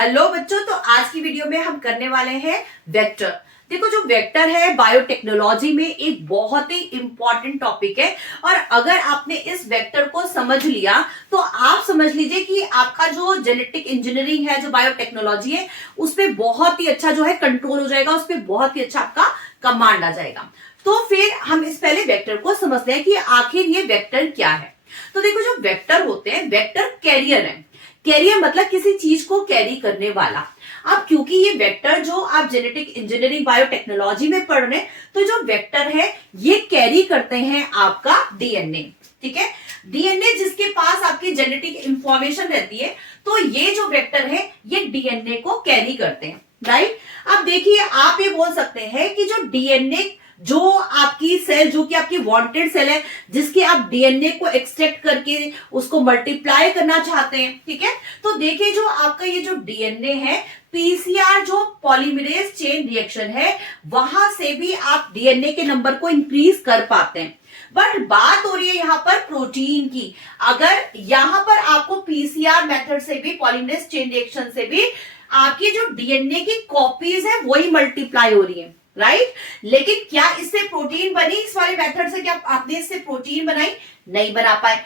Hello बच्चों, तो आज की वीडियो में हम करने वाले हैं वेक्टर। देखो, जो वेक्टर है बायोटेक्नोलॉजी में एक बहुत ही इंपॉर्टेंट टॉपिक है। और अगर आपने इस वेक्टर को समझ लिया तो आप समझ लीजिए कि आपका जो जेनेटिक इंजीनियरिंग है, जो बायोटेक्नोलॉजी है, उस पर बहुत ही अच्छा जो है कंट्रोल हो जाएगा, उस पर बहुत ही अच्छा आपका कमांड आ जाएगा। तो फिर हम इस पहले वेक्टर को समझते हैं कि आखिर ये वेक्टर क्या है। तो देखो, जो वेक्टर होते हैं, वेक्टर कैरियर है। कैरियर मतलब किसी चीज को कैरी करने वाला। अब क्योंकि ये वेक्टर जो आप जेनेटिक इंजीनियरिंग बायोटेक्नोलॉजी में पढ़ रहे हैं, तो जो वेक्टर है ये कैरी करते हैं आपका डीएनए। ठीक है, डीएनए जिसके पास आपकी जेनेटिक इंफॉर्मेशन रहती है, तो ये जो वेक्टर है ये डीएनए को कैरी करते हैं। राइट। अब देखिए, आप ये बोल सकते हैं कि जो डीएनए, जो आपकी सेल, जो कि आपकी वांटेड सेल है, जिसके आप डीएनए को एक्सट्रैक्ट करके उसको मल्टीप्लाई करना चाहते हैं, ठीक है, तो देखिए जो आपका ये जो डीएनए है, पीसीआर जो पॉलीमरेज चेन रिएक्शन है, वहां से भी आप डीएनए के नंबर को इंक्रीज कर पाते हैं। बट बात हो रही है यहां पर प्रोटीन की। अगर यहां पर आपको पीसीआर मेथड से भी, पॉलीमरेज चेन रिएक्शन से भी आपकी जो डीएनए की कॉपीज है वही मल्टीप्लाई हो रही है, राइट। लेकिन क्या इससे प्रोटीन बनी? इस वाले मेथड से क्या आपने इससे प्रोटीन बनाई? नहीं बना पाए।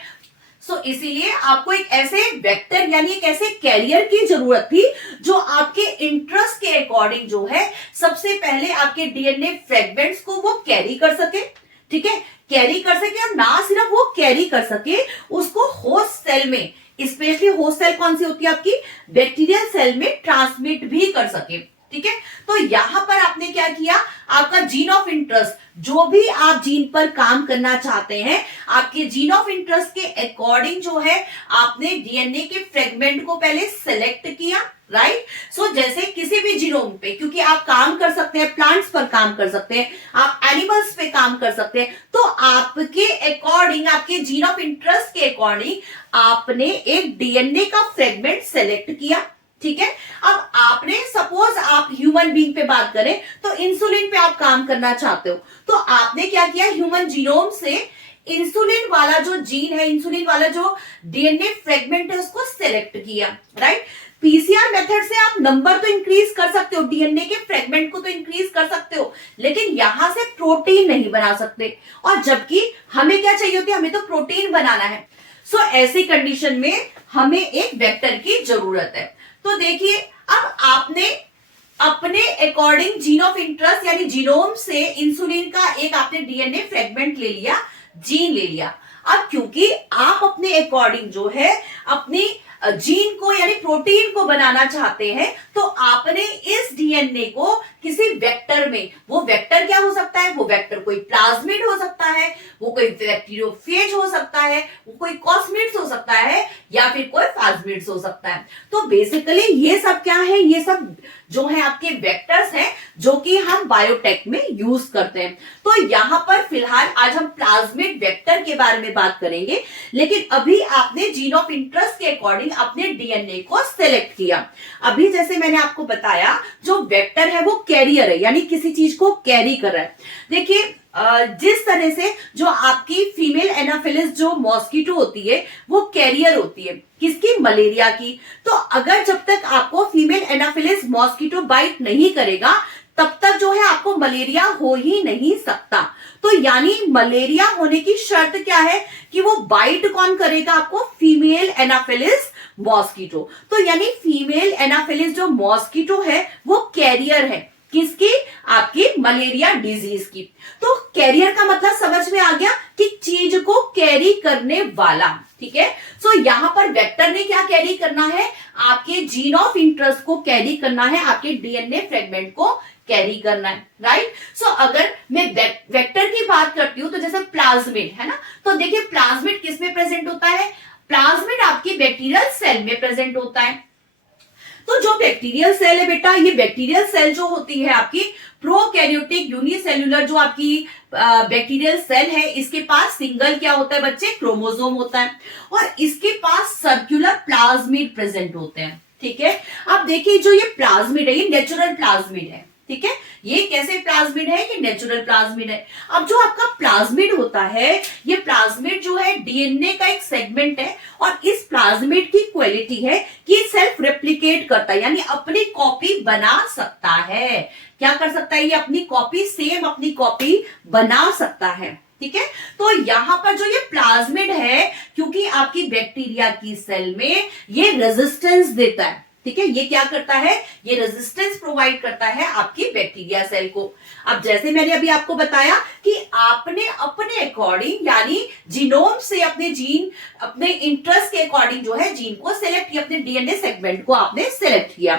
सो इसीलिए आपको एक ऐसे वेक्टर यानी एक ऐसे कैरियर की जरूरत थी जो आपके इंटरेस्ट के अकॉर्डिंग जो है सबसे पहले आपके डीएनए फ्रेगमेंट्स को वो कैरी कर सके। ठीक है, कैरी कर सके, और ना सिर्फ वो कैरी कर सके, उसको होस्ट सेल में, स्पेशली होस्ट सेल कौन सी होती है आपकी? बैक्टीरियल सेल में ट्रांसमिट भी कर सके। ठीक है, तो यहां पर आपने क्या किया, आपका जीन ऑफ इंटरेस्ट, जो भी आप जीन पर काम करना चाहते हैं, आपके जीन ऑफ इंटरेस्ट के अकॉर्डिंग जो है आपने डीएनए के फ्रेगमेंट को पहले सेलेक्ट किया। राइट। सो जैसे किसी भी जीनोम पे, क्योंकि आप काम कर सकते हैं, प्लांट्स पर काम कर सकते हैं, आप एनिमल्स पे काम कर सकते हैं, तो आपके अकॉर्डिंग, आपके जीन ऑफ इंटरेस्ट के अकॉर्डिंग आपने एक डीएनए का फ्रेगमेंट सेलेक्ट किया। ठीक है, अब आपने, सपोज आप ह्यूमन बीइंग पे बात करें तो इंसुलिन पे आप काम करना चाहते हो, तो आपने क्या किया, ह्यूमन जीनोम से इंसुलिन वाला जो जीन है, इंसुलिन वाला जो डीएनए फ्रेगमेंट है, उसको सेलेक्ट किया। राइट। पीसीआर मेथड से आप नंबर तो इंक्रीज कर सकते हो, डीएनए के फ्रेगमेंट को तो इंक्रीज कर सकते हो, लेकिन यहां से प्रोटीन नहीं बना सकते। और जबकि हमें क्या चाहिए होती है? हमें तो प्रोटीन बनाना है। सो ऐसी कंडीशन में हमें एक वेक्टर की जरूरत है। तो देखिए, अब आपने अपने अकॉर्डिंग जीन ऑफ इंटरेस्ट यानी जीनोम से इंसुलिन का एक आपने डीएनए फ्रेगमेंट ले लिया, जीन ले लिया। अब क्योंकि आप अपने अकॉर्डिंग जो है अपनी जीन को यानी प्रोटीन को बनाना चाहते हैं, तो आपने इस डीएनए को किसी वेक्टर में, वो वेक्टर क्या हो सकता है? वो वेक्टर कोई प्लाज्मिड हो सकता है, वो कोई बैक्टीरियोफेज हो सकता है, वो कोई कॉस्मिड्स हो सकता है, या फिर कोई प्लाज्मिड्स हो सकता है। तो बेसिकली ये सब क्या है? ये सब जो है आपके वेक्टर्स हैं, जो कि हम बायोटेक में यूज करते हैं। तो यहां पर फिलहाल आज हम प्लाज्मिड वेक्टर के बारे में बात करेंगे, लेकिन अभी आपने जीन ऑफ इंटरेस्ट के अकॉर्डिंग अपने डीएनए को सिलेक्ट किया। अभी जैसे मैंने आपको बताया, जो वेक्टर है वो कैरियर है, यानी किसी चीज को कैरी कर रहा है। देखिए, जिस तरह से जो आपकी फीमेल एनाफिलिस जो मॉस्किटो होती है, वो कैरियर होती है किसकी? मलेरिया की। तो अगर जब तक आपको फीमेल एनाफिलिस मॉस्किटो बाइट नहीं करेगा, तब तक जो है आपको मलेरिया हो ही नहीं सकता। तो यानी मलेरिया होने की शर्त क्या है? कि वो बाइट कौन करेगा आपको? Female Anopheles mosquito. तो यानी फीमेल एनाफिलिस जो मॉस्किटो है वो कैरियर है किसकी? आपकी मलेरिया डिजीज की। तो कैरियर का मतलब समझ में आ गया कि चीज को कैरी करने वाला। ठीक है, सो यहां पर वेक्टर ने क्या कैरी करना है? आपके जीन ऑफ इंटरेस्ट को कैरी करना है, आपके डीएनए फ्रेगमेंट को कैरी करना है। राइट। सो अगर मैं वेक्टर की बात करती हूं, तो जैसे प्लाज्मिड है ना, तो देखिए प्लाज्मिड किस में प्रेजेंट होता है? प्लाज्मिड आपकी बैक्टीरियल सेल में प्रेजेंट होता है। तो जो बैक्टीरियल सेल है बेटा, ये बैक्टीरियल सेल जो होती है आपकी प्रोकैरियोटिक यूनिसेल्युलर, जो आपकी बैक्टीरियल सेल है, इसके पास सिंगल क्या होता है बच्चे? क्रोमोसोम होता है, और इसके पास सर्कुलर प्लाज्मिड प्रेजेंट होते हैं। ठीक है, अब देखिए जो ये प्लाज्मिड है, ये नेचुरल प्लाज्मिड है। ठीक है। ये कैसे प्लाज्मिड है, ये नेचुरल प्लाज्मिड है। अब जो आपका प्लाज्मिड होता है, ये प्लाज्मिड जो है डीएनए का एक सेगमेंट है, और इस प्लाज्मिड की क्वालिटी है कि सेल्फ रेप्लिकेट करता है, यानी अपनी कॉपी बना सकता है। क्या कर सकता है, ये अपनी कॉपी, सेम अपनी कॉपी बना सकता है, ठीक है। तो यहां पर जो ये प्लाज्मिड है, क्योंकि आपकी बैक्टीरिया की सेल में ये रेजिस्टेंस देता है, ठीक है, ये क्या करता है, ये रेजिस्टेंस प्रोवाइड करता है आपकी बैक्टीरिया सेल को। अब जैसे मैंने अभी आपको बताया कि आपने अपने अकॉर्डिंग, यानी जीनोम से अपने जीन, अपने इंटरेस्ट के अकॉर्डिंग जो है जीन को सिलेक्ट किया, अपने डीएनए सेगमेंट को आपने सिलेक्ट किया।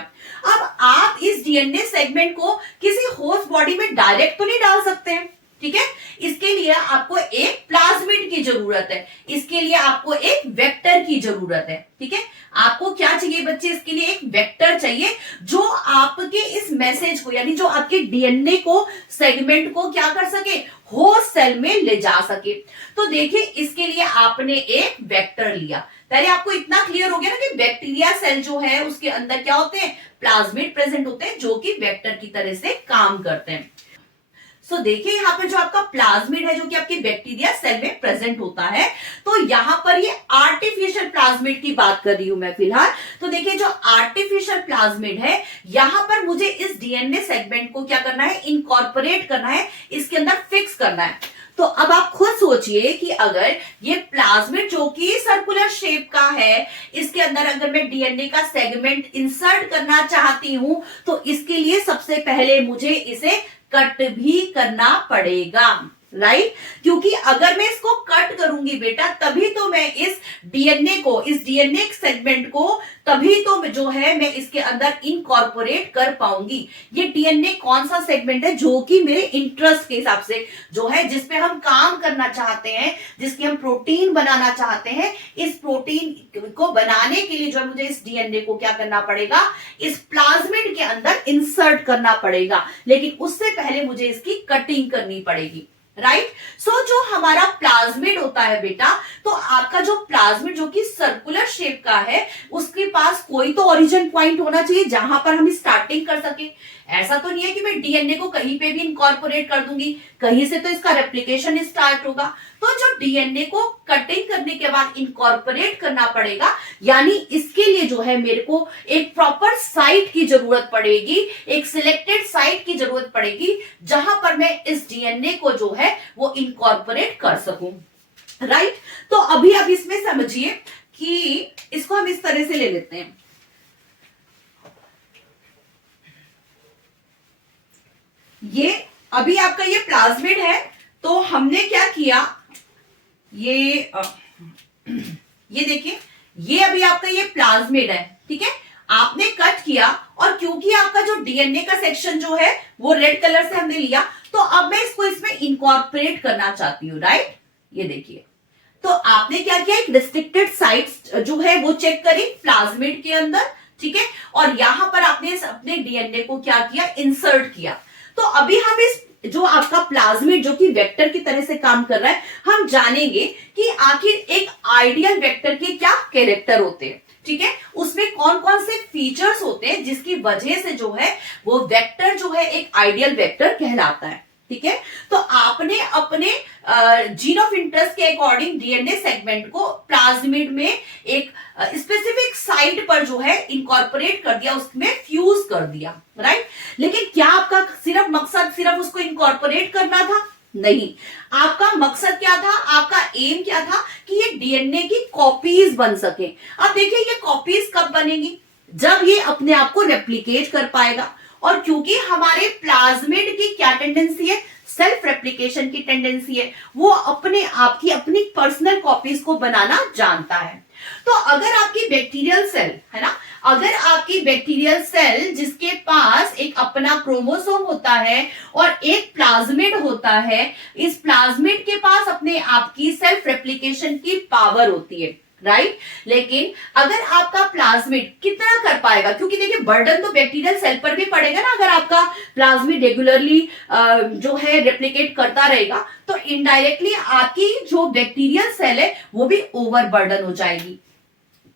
अब आप इस डीएनए सेगमेंट को किसी होस्ट बॉडी में डायरेक्ट तो नहीं डाल सकते हैं, ठीक है। इसके लिए आपको एक प्लाज्मिड की जरूरत है, इसके लिए आपको एक वेक्टर की जरूरत है, ठीक है। आपको क्या चाहिए बच्चे, इसके लिए एक वेक्टर चाहिए जो आपके इस मैसेज को, यानी जो आपके डीएनए को, सेगमेंट को क्या कर सके, होस्ट सेल में ले जा सके। तो देखिए, इसके लिए आपने एक वेक्टर लिया। पहले आपको इतना क्लियर हो गया ना कि बैक्टीरिया सेल जो है उसके अंदर क्या होते हैं, प्लाज्मिड प्रेजेंट होते हैं, जो कि वेक्टर की तरह से काम करते हैं। सो देखिए, यहाँ पर जो आपका प्लाज्मिड है, जो कि आपकी बैक्टीरिया सेल में प्रेजेंट होता है, तो यहाँ पर ये आर्टिफिशियल प्लाज्मिड की बात कर रही हूं मैं फिलहाल। तो देखिए, जो आर्टिफिशियल प्लाज्मिड है, यहाँ पर मुझे इस डीएनए सेगमेंट को क्या करना है, इनकॉर्पोरेट करना है, इसके अंदर फिक्स करना है। तो अब आप खुद सोचिए कि अगर ये प्लाज्मिड जो कि सर्कुलर शेप का है, इसके अंदर अगर मैं डीएनए का सेगमेंट इंसर्ट करना चाहती हूं, तो इसके लिए सबसे पहले मुझे इसे कट भी करना पड़ेगा, राइट। क्योंकि अगर मैं इसको कट करूंगी बेटा, तभी तो मैं इस डीएनए को, इस डीएनए सेगमेंट को, तभी तो जो है मैं इसके अंदर इनकॉर्पोरेट कर पाऊंगी। ये डीएनए कौन सा सेगमेंट है, जो कि मेरे इंटरेस्ट के हिसाब से जो है, जिसपे हम काम करना चाहते हैं, जिसकी हम प्रोटीन बनाना चाहते हैं, इस प्रोटीन को बनाने के लिए जो है मुझे इस डीएनए को क्या करना पड़ेगा, इस प्लाज्मिड के अंदर इंसर्ट करना पड़ेगा। लेकिन उससे पहले मुझे इसकी कटिंग करनी पड़ेगी, राइट। सो जो हमारा प्लाज्मिड होता है बेटा, तो आपका जो प्लाज्मिड जो कि सर्कुलर शेप का है, उसके पास कोई तो ओरिजिन पॉइंट होना चाहिए जहां पर हम स्टार्टिंग कर सके। ऐसा तो नहीं है कि मैं डीएनए को कहीं पे भी इनकॉर्पोरेट कर दूंगी, कहीं से तो इसका रेप्लिकेशन स्टार्ट होगा। तो जब डीएनए को कटिंग करने के बाद इनकॉर्पोरेट करना पड़ेगा, यानी इसके लिए जो है मेरे को एक प्रॉपर साइट की जरूरत पड़ेगी, एक सिलेक्टेड साइट की जरूरत पड़ेगी, जहां पर मैं इस डीएनए को जो है वो इनकॉर्पोरेट कर सकूं, राइट। तो अभी आप इसमें समझिए कि इसको हम इस तरह से ले लेते हैं। ये अभी आपका ये प्लाज्मिड है, तो हमने क्या किया, ये देखिए, ये अभी आपका ये प्लाज्मिड है, ठीक है। आपने कट किया, और क्योंकि आपका जो डीएनए का सेक्शन जो है वो रेड कलर से हमने लिया, तो अब मैं इसको इसमें इनकॉर्पोरेट करना चाहती हूँ, राइट। ये देखिए, तो आपने क्या किया, एक रिस्ट्रिक्टेड साइट्स जो है वो चेक करी प्लाज्मिड के अंदर, ठीक है। और यहां पर आपने अपने डीएनए को क्या किया, इंसर्ट किया। तो अभी हम इस जो आपका प्लाज्मिड जो कि वेक्टर की तरह से काम कर रहा है, हम जानेंगे कि आखिर एक आइडियल वेक्टर के क्या कैरेक्टर होते हैं, ठीक है। उसमें कौन कौन से फीचर्स होते हैं जिसकी वजह से जो है वो वेक्टर जो है एक आइडियल वेक्टर कहलाता है, ठीक है। तो आपने अपने जीन ऑफ इंटरेस्ट के अकॉर्डिंग डीएनए सेगमेंट को प्लाज्मिड में एक स्पेसिफिक साइट पर जो है इनकॉर्पोरेट कर दिया, उसमें फ्यूज कर दिया, राइट। लेकिन क्या आपका सिर्फ मकसद सिर्फ उसको इनकॉर्पोरेट करना था? नहीं, आपका मकसद क्या था, आपका एम क्या था कि ये डीएनए की कॉपीज बन सके। अब देखिए, ये कॉपीज कब बनेगी, जब ये अपने आप को रेप्लिकेट कर पाएगा। और क्योंकि हमारे प्लाज्मिड की क्या टेंडेंसी है, सेल्फ रेप्लिकेशन की टेंडेंसी है, वो अपने आप की अपनी पर्सनल कॉपीज को बनाना जानता है। तो अगर आपकी बैक्टीरियल सेल है ना, अगर आपकी बैक्टीरियल सेल जिसके पास एक अपना क्रोमोसोम होता है और एक प्लाज्मिड होता है, इस प्लाज्मिड के पास अपने आप की सेल्फ रेप्लिकेशन की पावर होती है, राइट। लेकिन अगर आपका प्लाज्मिड कितना कर पाएगा, क्योंकि देखिए बर्डन तो बैक्टीरियल सेल पर भी पड़ेगा ना, अगर आपका प्लाज्मिड रेगुलरली जो है रेप्लिकेट करता रहेगा, तो इनडायरेक्टली आपकी जो बैक्टीरियल सेल है वो भी ओवरबर्डन हो जाएगी।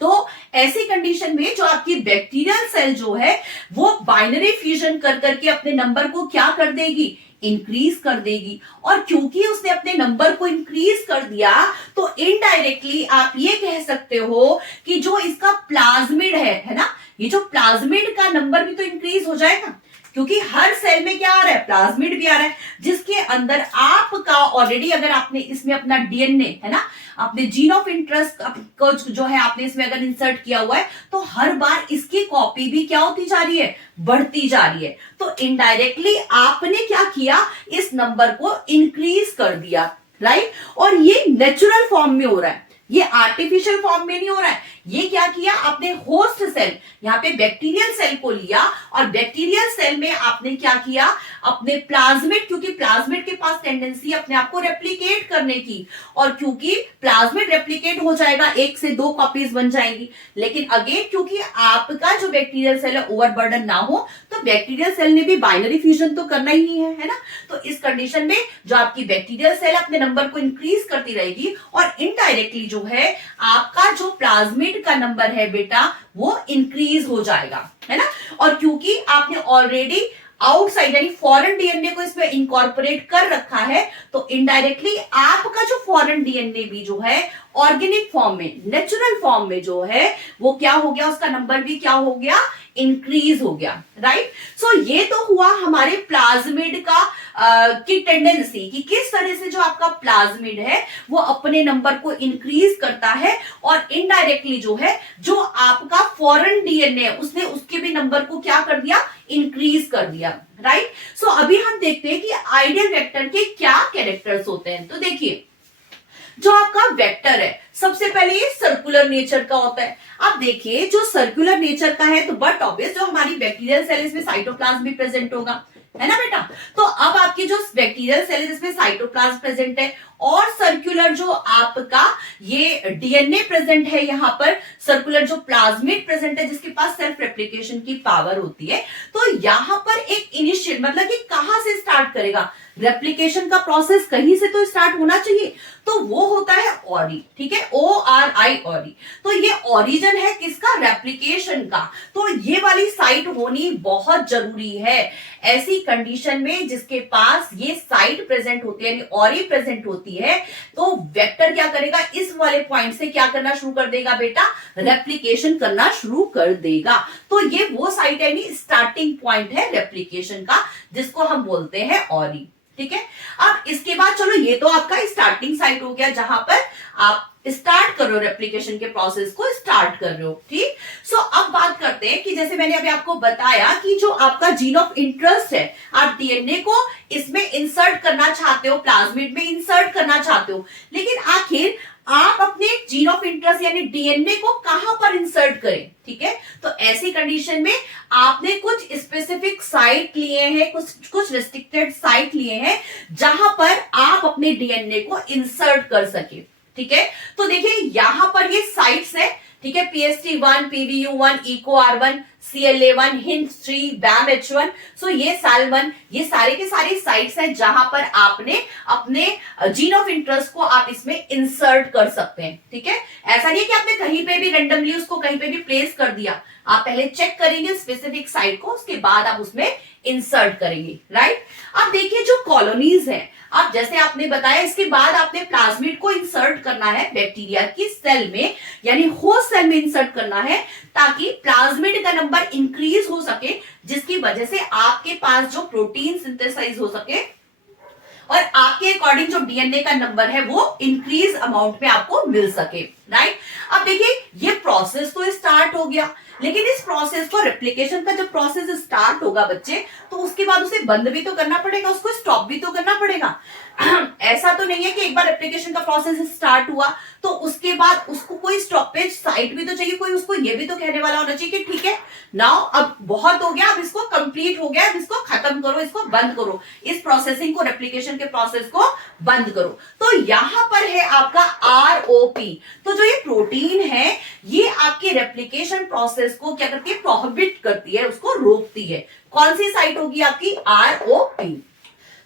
तो ऐसी कंडीशन में जो आपकी बैक्टीरियल सेल जो है वो बाइनरी फ्यूजन कर करके अपने नंबर को क्या कर देगी, इंक्रीज कर देगी। और क्योंकि उसने अपने नंबर को इंक्रीज कर दिया तो इनडायरेक्टली आप ये कह सकते हो कि जो इसका प्लाज्मिड है ना, ये जो प्लाज्मिड का नंबर भी तो इंक्रीज हो जाएगा, क्योंकि हर सेल में क्या आ रहा है, प्लाज्मिड भी आ रहा है, जिसके अंदर आपका ऑलरेडी अगर आपने इसमें अपना डीएनए है ना, आपने जीन ऑफ इंटरेस्ट को जो है आपने इसमें अगर इंसर्ट किया हुआ है तो हर बार इसकी कॉपी भी क्या होती जा रही है, बढ़ती जा रही है। तो इनडायरेक्टली आपने क्या किया, इस नंबर को इंक्रीज कर दिया, राइट। और ये नेचुरल फॉर्म में हो रहा है, ये आर्टिफिशियल फॉर्म में नहीं हो रहा है। ये क्या किया आपने, होस्ट सेल, यहाँ पे बैक्टीरियल सेल को लिया और बैक्टीरियल सेल में आपने क्या किया, अपने प्लाज्मिड, क्योंकि प्लाज्मिड के पास टेंडेंसी अपने आप को रेप्लिकेट करने की, और क्योंकि प्लाज्मिड रेप्लिकेट हो जाएगा, 1 से 2 कॉपीज बन जाएंगी। लेकिन अगेन क्योंकि आपका जो बैक्टीरियल सेल है ओवरबर्डन ना हो, तो बैक्टीरियल सेल ने भी बाइनरी फ्यूजन तो करना ही है ना। तो इस कंडीशन में जो आपकी बैक्टीरियल सेल अपने नंबर को इंक्रीज करती रहेगी और इनडायरेक्टली जो है आपका जो प्लाज्मिड का नंबर है बेटा वो इंक्रीज हो जाएगा, है ना। और क्योंकि आपने ऑलरेडी आउटसाइड यानी फॉरेन डीएनए को इसमें इनकॉर्पोरेट कर रखा है, तो इनडायरेक्टली आपका जो फॉरेन डीएनए भी जो है ऑर्गेनिक फॉर्म में, नेचुरल फॉर्म में जो है वो क्या हो गया, उसका नंबर भी क्या हो गया, इंक्रीज हो गया, राइट। सो ये तो हुआ हमारे प्लाज्मिड का की टेंडेंसी कि किस तरह से जो आपका प्लाज्मिड है वो अपने नंबर को इंक्रीज करता है और इनडायरेक्टली जो है जो आपका फॉरेन डीएनए उसने उसके भी नंबर को क्या कर दिया, इंक्रीज कर दिया, राइट। सो अभी हम देखते हैं कि आइडियल वेक्टर के क्या कैरेक्टर्स होते हैं। तो देखिए जो आपका वेक्टर है सबसे पहले ये सर्कुलर नेचर का होता है। आप देखिए जो सर्कुलर नेचर का है तो बट ऑब्वियस जो हमारी बैक्टीरियल सेल इसमें साइटोप्लाज्म भी प्रेजेंट होगा, है ना बेटा। तो अब आपकी जो बैक्टीरियल सेल है जिसमें साइटोप्लाज्म प्रेजेंट है और सर्कुलर जो आपका ये डीएनए प्रेजेंट है, यहाँ पर सर्कुलर जो प्लाज्मिड प्रेजेंट है जिसके पास सेल्फ रेप्लिकेशन की पावर होती है। तो यहाँ पर एक इनिशियल मतलब कि कहां से स्टार्ट करेगा, रेप्लिकेशन का प्रोसेस कहीं से तो स्टार्ट होना चाहिए, तो वो होता है ऑरी, ठीक है, ORI ऑरी। तो ये ओरिजिन है किसका, रेप्लिकेशन का। तो ये वाली साइट होनी बहुत जरूरी है ऐसी कंडीशन में जिसके पास ये साइट प्रेजेंट होती है यानी ऑरी प्रेजेंट होती है, तो वेक्टर क्या करेगा, इस वाले पॉइंट से क्या करना शुरू कर देगा बेटा, रेप्लिकेशन करना शुरू कर देगा। तो ये वो साइट है यानी स्टार्टिंग पॉइंट है रेप्लिकेशन का जिसको हम बोलते हैं ऑरी, ठीक है। अब इसके बाद चलो ये तो आपका स्टार्टिंग साइट हो गया जहां पर आप स्टार्ट कर रहे हो रेप्लिकेशन के प्रोसेस को स्टार्ट कर रहे हो, ठीक। सो अब बात करते हैं कि जैसे मैंने अभी आपको बताया कि जो आपका जीन ऑफ इंटरेस्ट है, आप डीएनए को इसमें इंसर्ट करना चाहते हो, प्लाज्मिड में इंसर्ट करना चाहते हो, लेकिन आखिर आप अपने जीन ऑफ इंटरेस्ट यानी डीएनए को कहां पर इंसर्ट करें, ठीक है। तो ऐसी कंडीशन में आपने कुछ स्पेसिफिक साइट लिए हैं, कुछ रिस्ट्रिक्टेड साइट लिए हैं जहां पर आप अपने डीएनए को इंसर्ट कर सके, ठीक है। तो देखिए यहां पर ये साइट्स है, ठीक है, PST1, PVU1, EcoR1, CLA1, Hint3, BAMH1, सो ये SAL1, ये सारे के सारे साइट्स हैं जहां पर आपने अपने जीन ऑफ इंटरेस्ट को आप इसमें इंसर्ट कर सकते हैं, ठीक है। ऐसा नहीं है कि आपने कहीं पे भी रेंडमली उसको कहीं पे भी प्लेस कर दिया, आप पहले चेक करेंगे स्पेसिफिक साइट को, उसके बाद आप उसमें इंसर्ट करेंगे, राइट। अब देखिए जो कॉलोनीज है, अब जैसे आपने बताया इसके बाद आपने प्लाज्मिड को इंसर्ट करना है बैक्टीरिया की सेल में यानी होस्ट सेल में इंसर्ट करना है ताकि प्लाज्मिड का नंबर इंक्रीज हो सके, जिसकी वजह से आपके पास जो प्रोटीन सिंथेसाइज हो सके और आपके अकॉर्डिंग जो डीएनए का नंबर है वो इंक्रीज अमाउंट में आपको मिल सके, राइट। अब देखिए ये प्रोसेस तो स्टार्ट हो गया, लेकिन इस प्रोसेस को रेप्लिकेशन का जब प्रोसेस स्टार्ट होगा बच्चे, तो उसके बाद उसे बंद भी तो करना पड़ेगा, उसको स्टॉप भी तो करना पड़ेगा। ऐसा तो नहीं है कि एक बार रेप्लिकेशन का प्रोसेस स्टार्ट हुआ तो उसके बाद उसको कोई स्टॉपेज साइट भी तो चाहिए, कोई उसको ये भी तो कहने वाला होना चाहिए कि ठीक है नाउ अब बहुत हो गया, अब इसको कंप्लीट हो गया, अब इसको खत्म करो, इसको बंद करो, इस प्रोसेसिंग को, रेप्लिकेशन के प्रोसेस को बंद करो। तो यहां पर है आपका ROP। तो जो ये प्रोटीन है ये आपके रेप्लिकेशन प्रोसेस को क्या करती है, प्रोहिबिट करती है, उसको रोकती है। कौन सी साइट होगी आपकी, ROP।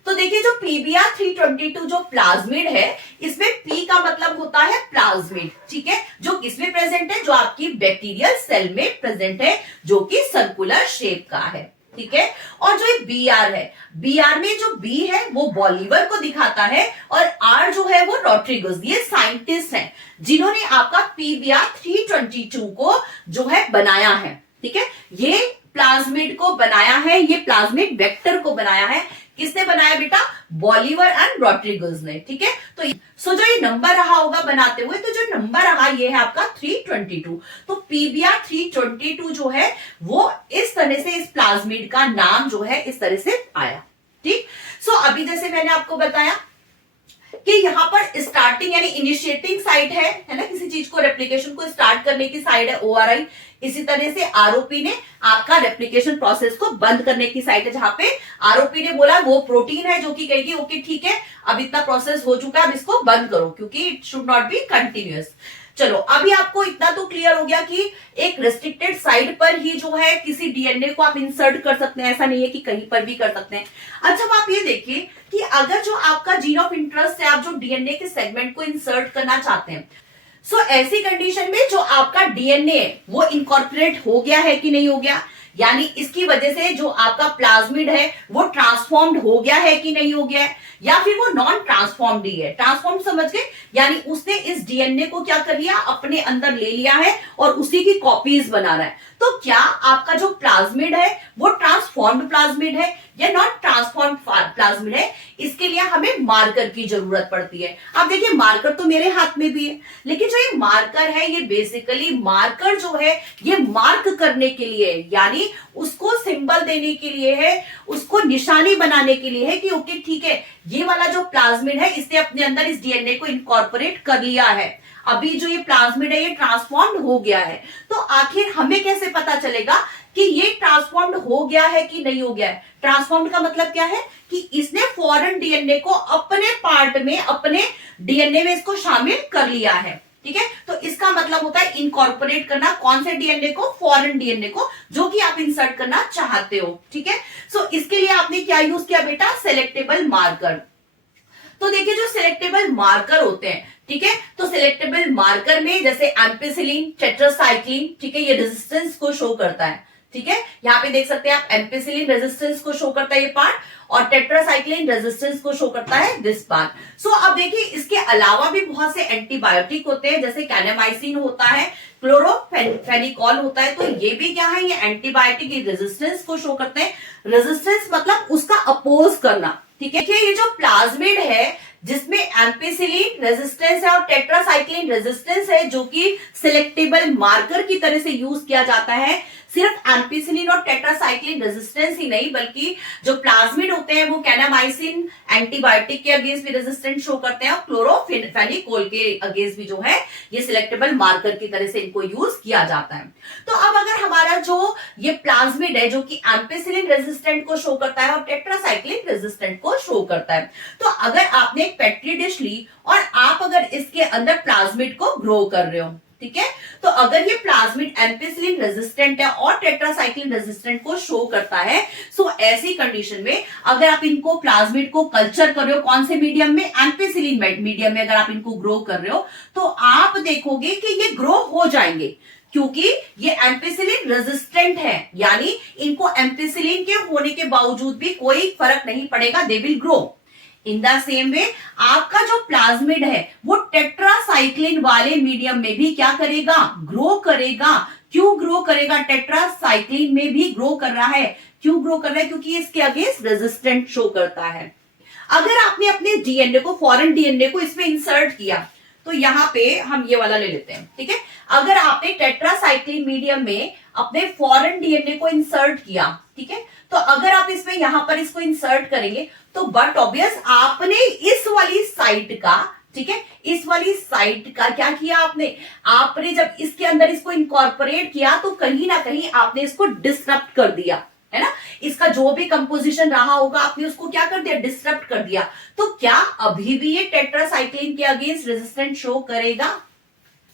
तो देखिए जो PBr 322 जो प्लाज्मिड है, इसमें P का मतलब होता है प्लाज्मिड, ठीक है, जो किसमें प्रेजेंट है, जो आपकी बैक्टीरियल सेल में प्रेजेंट है, जो कि सर्कुलर शेप का है, ठीक है। और जो Br है, Br में जो B है वो बॉलीवर को दिखाता है और R जो है वो रोड्रिगस, ये साइंटिस्ट हैं जिन्होंने आपका PBr 322 को जो है बनाया है, ठीक है। ये प्लाज्मिड को बनाया है, ये प्लाज्मिड वेक्टर को बनाया है, किसने बनाया बेटा, बॉलीवर एंड रोड्रिगस ने, ठीक है। तो सो जो ये नंबर रहा होगा बनाते हुए, तो जो नंबर रहा ये है आपका 322। तो PBr 322 जो है वो इस तरह से इस प्लाज्मिड का नाम जो है इस तरह से आया, ठीक। सो अभी जैसे मैंने आपको बताया कि यहाँ पर स्टार्टिंग यानी इनिशिएटिंग साइट है ना, किसी चीज को रेप्लिकेशन को स्टार्ट करने की साइड है ORI। इसी तरह से ROP ने आपका रेप्लिकेशन प्रोसेस को बंद करने की साइट है, जहां पे ROP ने बोला वो प्रोटीन है जो कि कहेगी ओके ठीक है अब इतना प्रोसेस हो चुका है, अब इसको बंद करो क्योंकि it should not be continuous. चलो अभी आपको इतना तो क्लियर हो गया कि एक रेस्ट्रिक्टेड साइट पर ही जो है किसी DNA को आप इंसर्ट कर सकते हैं, ऐसा नहीं है कि कहीं पर भी कर सकते हैं। अच्छा आप ये देखिए कि अगर जो आपका जीन ऑफ इंटरेस्ट है, आप जो DNA के सेगमेंट को इंसर्ट करना चाहते हैं, सो ऐसी कंडीशन में जो आपका DNA वो इनकॉर्पोरेट हो गया है कि नहीं हो गया, यानी इसकी वजह से जो आपका प्लाज्मिड है वो ट्रांसफॉर्म्ड हो गया है कि नहीं हो गया है, या फिर वो नॉन ट्रांसफॉर्म्ड ही है। ट्रांसफॉर्म समझ गए, यानी उसने इस DNA को क्या कर लिया, अपने अंदर ले लिया है और उसी की कॉपीज बना रहा है। तो क्या आपका जो प्लाज्मिड है वो ट्रांसफॉर्म्ड प्लाज्मिड है या नॉट ट्रांसफॉर्म्ड प्लाज्मिड है, इसके लिए हमें मार्कर की जरूरत पड़ती है। अब देखिए मार्कर तो मेरे हाथ में भी है, लेकिन जो ये मार्कर है ये बेसिकली मार्कर जो है ये मार्क करने के लिए, यानी उसको सिंबल देने के लिए है, उसको निशानी बनाने के लिए है कि ओके ठीक है ये वाला जो प्लाज्मिड है इसने अपने अंदर इस DNA को इनकॉर्पोरेट कर लिया है, अभी जो ये प्लाज्मिड है ये ट्रांसफॉर्म्ड हो गया है। तो आखिर हमें कैसे पता चलेगा कि ये ट्रांसफॉर्म्ड हो गया है कि नहीं हो गया है। ट्रांसफॉर्म्ड का मतलब क्या है कि इसने फॉरेन DNA को अपने पार्ट में, अपने DNA में इसको शामिल कर लिया है, ठीक है। तो इसका मतलब होता है इनकॉर्पोरेट करना, कौन से DNA को, फॉरेन DNA को, जो कि आप इंसर्ट करना चाहते हो, ठीक है। सो इसके लिए आपने क्या यूज किया बेटा, सिलेक्टेबल मार्कर। तो देखिए जो सिलेक्टेबल मार्कर होते हैं, ठीक है, तो सिलेक्टेबल मार्कर में जैसे एम्पिसिलिन, टेट्रासाइक्लिन, ठीक है, ये रेजिस्टेंस को शो करता है, ठीक है। यहाँ पे देख सकते हैं आप एम्पिसिलिन रेजिस्टेंस को शो करता है ये पार्ट, और टेट्रासाइक्लिन रेजिस्टेंस को शो करता है दिस पार्ट। सो अब देखिए इसके अलावा भी बहुत से एंटीबायोटिक होते हैं, जैसे कैनेमाइसिन होता है, क्लोरोफेनिकॉल होता है, तो ये भी क्या है, ये एंटीबायोटिक रेजिस्टेंस को शो करते हैं। रेजिस्टेंस मतलब उसका अपोज करना, ठीक है। ये जो प्लाज्मिड है जिसमें एम्पिसिलिन रेजिस्टेंस है और टेट्रासाइक्लिन रेजिस्टेंस है, जो कि सिलेक्टेबल मार्कर की तरह से यूज किया जाता है। सिर्फ एम्पिसिलिन और टेट्रासाइक्लिन रेजिस्टेंस ही नहीं, बल्कि जो प्लाज्मिड होते हैं वो कैनामाइसिन एंटीबायोटिक के अगेंस्ट भी रेजिस्टेंस शो करते हैं, और क्लोरोफेनिकोल के अगेंस्ट भी जो है ये सिलेक्टेबल मार्कर की तरह से इनको यूज किया जाता है। तो अब अगर हमारा जो ये प्लाज्मिड है जो कि एम्पिसिलिन रेजिस्टेंट को शो करता है और टेट्रासाइक्लिन रेजिस्टेंट को शो करता है, तो अगर आपने एक पेट्री डिश ली और आप अगर इसके अंदर प्लाज्मिड को ग्रो कर रहे हो, ठीक है, तो अगर ये प्लाज्मिड एम्पिसिलिन रेजिस्टेंट है और टेट्रासाइक्लिन रेजिस्टेंट को शो करता है, सो ऐसी कंडीशन में अगर आप इनको प्लाज्मिड को कल्चर कर रहे हो, कौन से मीडियम में, एम्पिसिलिन मीडियम में अगर आप इनको ग्रो कर रहे हो, तो आप देखोगे कि ये ग्रो हो जाएंगे, क्योंकि ये एम्पिसिलिन रेजिस्टेंट है, यानी इनको एम्पिसिलिन के होने के बावजूद भी कोई फर्क नहीं पड़ेगा, they will grow. In the same way आपका जो प्लाज्मिड है वो टेट्रासाइक्लिन वाले मीडियम में भी क्या करेगा, ग्रो करेगा। क्यों ग्रो करेगा, टेट्रासाइक्लिन में भी ग्रो कर रहा है, क्यों ग्रो कर रहा है, क्योंकि इसके अगेंस्ट रेजिस्टेंट शो करता है। अगर आपने अपने DNA को, फॉरेन DNA को इसमें इंसर्ट किया, तो यहाँ पे हम ये वाला ले लेते हैं, ठीक है। अगर आपने टेट्रासाइक्लिन मीडियम में अपने फॉरेन DNA को इंसर्ट किया, ठीक है, तो अगर आप इसमें यहां पर इसको इंसर्ट करेंगे तो बट ऑब्वियस आपने इस वाली साइट का, ठीक है, इस वाली साइट का क्या किया आपने जब इसके अंदर इसको इनकॉर्पोरेट किया तो कहीं ना कहीं आपने इसको डिस्टर्ब कर दिया, है ना। इसका जो भी कंपोजिशन रहा होगा आपने उसको क्या कर दिया, डिस्टर्ब कर दिया। तो क्या अभी भी ये टेट्रासाइक्लिन के अगेंस्ट रेजिस्टेंट शो करेगा?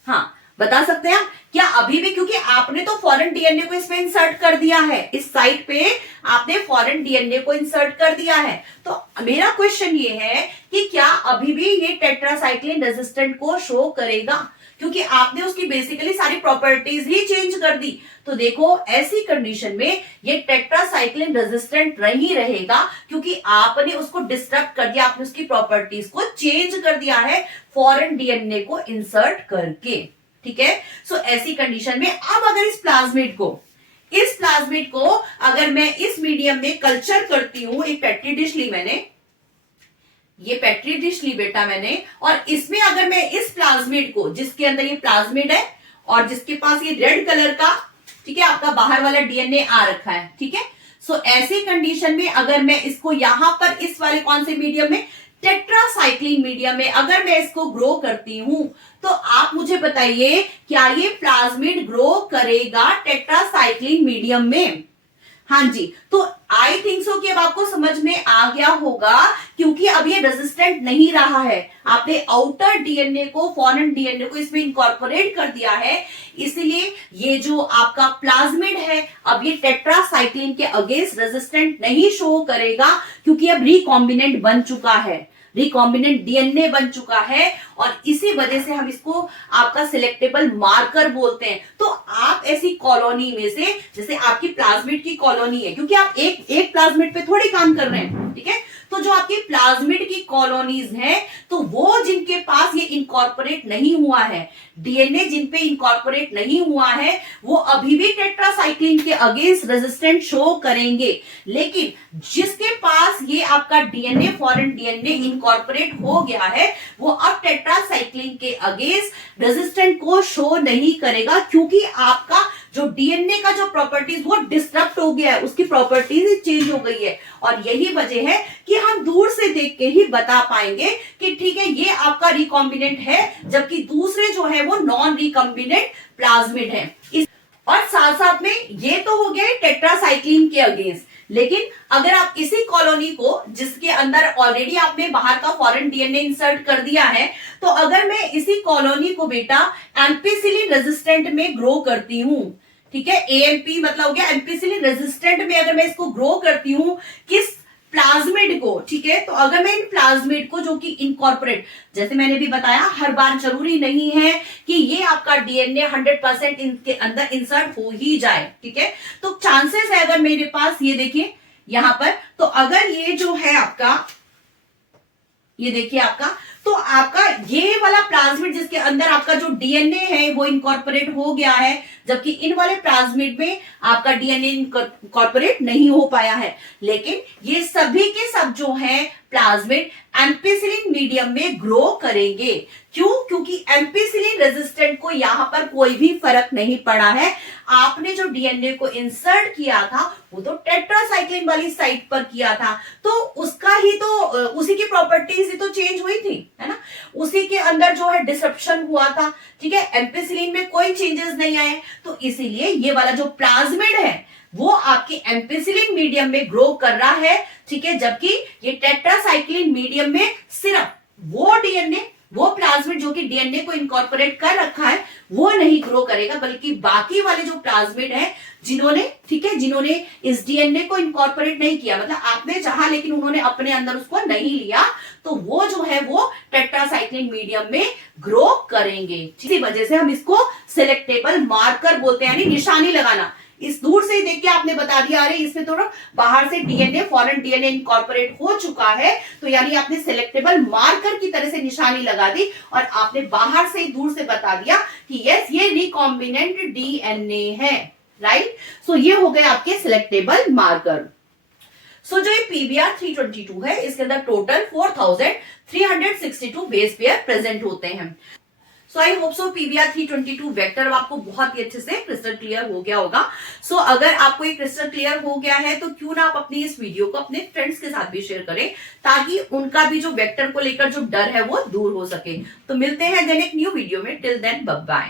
हाँ, बता सकते हैं आप क्या अभी भी, क्योंकि आपने तो फॉरेन डीएनए को इसमें इंसर्ट कर दिया है, इस साइट पे आपने फॉरेन डीएनए को इंसर्ट कर दिया है। तो मेरा क्वेश्चन ये है कि क्या अभी भी ये टेट्रासाइक्लिन रेजिस्टेंट को शो करेगा, क्योंकि आपने उसकी बेसिकली सारी प्रॉपर्टीज ही चेंज कर दी। तो देखो ऐसी कंडीशन में ये टेट्रासाइक्लिन रेजिस्टेंट नहीं रहेगा, क्योंकि आपने उसको डिस्टर्ब कर दिया, आपने उसकी प्रॉपर्टीज को चेंज कर दिया है फॉरेन डीएनए को इंसर्ट करके। ठीक है, सो ऐसी कंडीशन में अब अगर इस प्लाज्मिड को अगर मैं इस मीडियम में कल्चर करती हूं, एक पेट्री डिश ली मैंने, ये पेट्री डिश ली बेटा मैंने, और इसमें अगर मैं इस प्लाज्मिड को, जिसके अंदर ये प्लाज्मिड है और जिसके पास ये रेड कलर का, ठीक है, आपका बाहर वाला डीएनए आ रखा है, ठीक है, सो ऐसी कंडीशन में अगर मैं इसको यहां पर इस वाले कौन से मीडियम में, टेट्रासाइक्लिन मीडियम में अगर मैं इसको ग्रो करती हूं, तो आप मुझे बताइए क्या ये प्लाज्मिड ग्रो करेगा टेट्रासाइक्लिन मीडियम में? हाँ जी, तो आई थिंक सो कि अब आपको समझ में आ गया होगा, क्योंकि अब ये रेजिस्टेंट नहीं रहा है, आपने आउटर डीएनए को, फॉरेन डीएनए को इसमें इनकॉर्पोरेट कर दिया है, इसलिए ये जो आपका प्लाज्मिड है अब ये टेट्रासाइक्लिन के अगेंस्ट रेजिस्टेंट नहीं शो करेगा, क्योंकि अब रिकॉम्बिनेंट बन चुका है, रिकॉम्बिनेंट डीएनए बन चुका है, और इसी वजह से हम इसको आपका सिलेक्टेबल मार्कर बोलते हैं। तो आप ऐसी कॉलोनी में से, जैसे आपकी प्लाज्मिड की कॉलोनी है, क्योंकि आप एक प्लाज्मिड पे थोड़ी काम कर रहे हैं, ठीक है, तो जो आपकी प्लाज्मिड की कॉलोनीज हैं, तो वो जिनके पास ये इनकॉर्पोरेट नहीं हुआ है, डीएनए जिन पे इनकॉर्पोरेट नहीं हुआ है, वो अभी भी टेट्रासाइक्लिन के अगेंस्ट रेजिस्टेंट शो करेंगे, लेकिन जिसके पास ये आपका डीएनए, फॉरेन डीएनए इनकॉर्पोरेट हो गया है, वो अब टेट्रासाइक्लिन के अगेंस्ट रेजिस्टेंट को शो नहीं करेगा, क्योंकि आपका जो डीएनए का जो प्रॉपर्टीज वो डिस्टर्ब हो गया है, उसकी प्रॉपर्टीज चेंज हो गई है, और यही वजह है कि हम दूर से देख के ही बता पाएंगे कि ठीक है ये आपका रिकॉम्बिनेंट है, जबकि दूसरे जो है वो नॉन रिकॉम्बिनेंट प्लाज्मिड है। और साथ साथ में ये तो हो गया टेट्रासाइक्लिन के अगेंस्ट, लेकिन अगर आप इसी कॉलोनी को, जिसके अंदर ऑलरेडी आपने बाहर का फॉरेन डीएनए इंसर्ट कर दिया है, तो अगर मैं इसी कॉलोनी को बेटा एम्पिसिलिन रेजिस्टेंट में ग्रो करती हूं, ठीक है, एएमपी मतलब हो गया एम्पिसिलिन रेजिस्टेंट में अगर मैं इसको ग्रो करती हूं किस प्लाज्मिड को, ठीक है, तो अगर मैं इन प्लाज्मिड को जो कि इनकॉर्पोरेट, जैसे मैंने भी बताया हर बार जरूरी नहीं है कि ये आपका डीएनए 100% इनके अंदर इंसर्ट हो ही जाए, ठीक है, तो चांसेस है अगर मेरे पास ये देखिए यहां पर, तो अगर ये जो है आपका, ये देखिए आपका, तो आपका ये वाला प्लाज्मिड जिसके अंदर आपका जो डीएनए है वो इनकॉर्पोरेट हो गया है, जबकि इन वाले प्लाज्मिड में आपका डीएनए इनकॉर्पोरेट नहीं हो पाया है, लेकिन ये सभी के सब जो है प्लाज्मिड एम्पिसिलिन मीडियम में ग्रो करेंगे। क्यों? क्योंकि एम्पिसिलिन रेजिस्टेंट को यहां पर कोई भी फर्क नहीं पड़ा है, आपने जो डीएनए को इंसर्ट किया था वो तो टेट्रासाइक्लिन वाली साइट पर किया था, तो उसका ही तो उसी की प्रॉपर्टीज ही तो चेंज हुई थी, है ना, उसी के अंदर जो है डिसरप्शन हुआ था, ठीक है, एम्पिसिलिन में कोई चेंजेस नहीं आए, तो इसीलिए ये वाला जो प्लाज्मिड है वो आपके एम्पिसिलिन मीडियम में ग्रो कर रहा है, ठीक है, जबकि ये टेट्रासाइक्लिन मीडियम में सिर्फ वो डीएनए, वो प्लाज्मिड जो कि डीएनए को इनकॉर्पोरेट कर रखा है वो नहीं ग्रो करेगा, बल्कि बाकी वाले जो प्लाज्मिड है जिन्होंने, ठीक है, जिन्होंने इस डीएनए को इनकॉर्पोरेट नहीं किया, मतलब आपने चाहा लेकिन उन्होंने अपने अंदर उसको नहीं लिया, तो वो जो है वो टेट्रासाइक्लिन मीडियम में ग्रो करेंगे। इसी वजह से हम इसको सिलेक्टेबल मार्कर बोलते हैं, यानी निशानी लगाना। इस दूर से देख के आपने बता दिया अरे इसमें तो बाहर से डीएनए, फॉरेन डीएनए इनकॉर्पोरेट हो चुका है, तो यानी आपने सिलेक्टेबल मार्कर की तरह से निशानी लगा दी और आपने बाहर से दूर से बता दिया कि यस ये रिकॉम्बिनेंट डीएनए है, राइट। सो ये हो गए आपके सिलेक्टेबल मार्कर। सो जो ये पीबीआर 322 है इसके अंदर टोटल 4362 बेस पेयर प्रेजेंट होते हैं। So I hope so PBR 322 vector आपको बहुत ही अच्छे से क्रिस्टल क्लियर हो गया होगा। सो अगर आपको ये क्रिस्टल क्लियर हो गया है तो क्यों ना आप अपनी इस वीडियो को अपने फ्रेंड्स के साथ भी शेयर करें, ताकि उनका भी जो वेक्टर को लेकर जो डर है वो दूर हो सके। तो मिलते हैं देन एक न्यू वीडियो में, टिल देन बाय बाय।